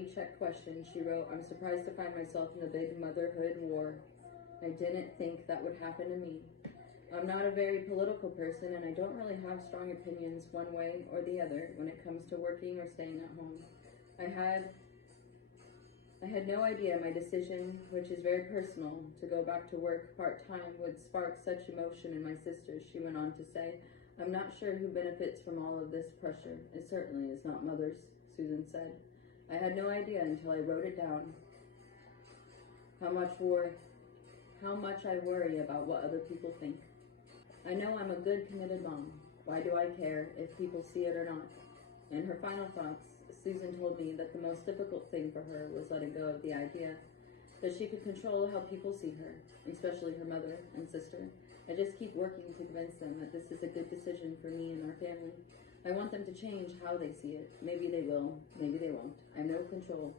reality check question, she wrote, "I'm surprised to find myself in the big motherhood war. I didn't think that would happen to me. I'm not a very political person, and I don't really have strong opinions one way or the other when it comes to working or staying at home. I had no idea my decision, which is very personal, to go back to work part-time would spark such emotion in my sisters," she went on to say. "I'm not sure who benefits from all of this pressure. It certainly is not mothers," Susan said. "I had no idea until I wrote it down how much I worry about what other people think. I know I'm a good, committed mom. Why do I care if people see it or not?" In her final thoughts, Susan told me that the most difficult thing for her was letting go of the idea that she could control how people see her, especially her mother and sister. "I just keep working to convince them that this is a good decision for me and our family. I want them to change how they see it. Maybe they will, maybe they won't. I have no control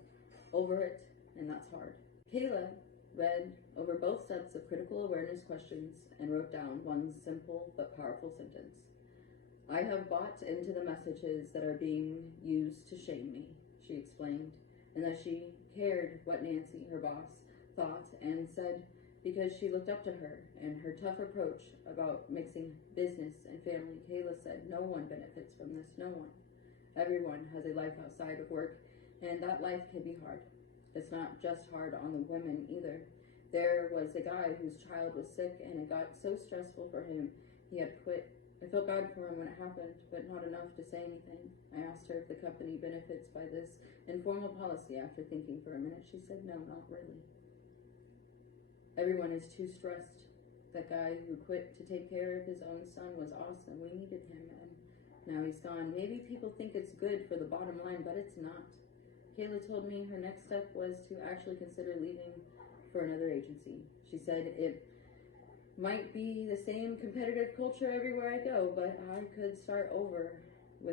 over it, and that's hard." Kayla read over both sets of critical awareness questions and wrote down one simple but powerful sentence. "I have bought into the messages that are being used to shame me," she explained, and that she cared what Nancy, her boss, thought and said because she looked up to her and her tough approach about mixing business and family. Kayla said, "No one benefits from this, no one. Everyone has a life outside of work, and that life can be hard. It's not just hard on the women either. There was a guy whose child was sick, and it got so stressful for him, he had quit. I felt bad for him when it happened, but not enough to say anything. I asked her if the company benefits by this informal policy. After thinking for a minute, she said, no, not really. Everyone is too stressed. That guy who quit to take care of his own son was awesome. We needed him, and now he's gone. Maybe people think it's good for the bottom line, but it's not." Kayla told me her next step was to actually consider leaving for another agency. She said, "It might be the same competitive culture everywhere I go, but I could start over